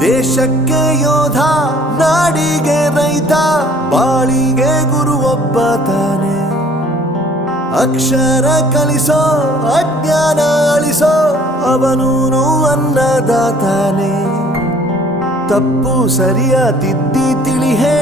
ದೇಶಕ್ಕೆ ಯೋಧ, ನಾಡಿಗೆ ರೈತ, ಬಾಳಿಗೆ ಗುರು ಒಬ್ಬ ತಾನೆ. ಅಕ್ಷರ ಕಲಿಸೋ, ಅಜ್ಞಾನ ಅಳಿಸೋ, ಅವನು ಅನ್ನದಾತಾನೆ ತಪ್ಪು ಸರಿಯ ತಿದ್ದಿ ತಿಳಿಹೇ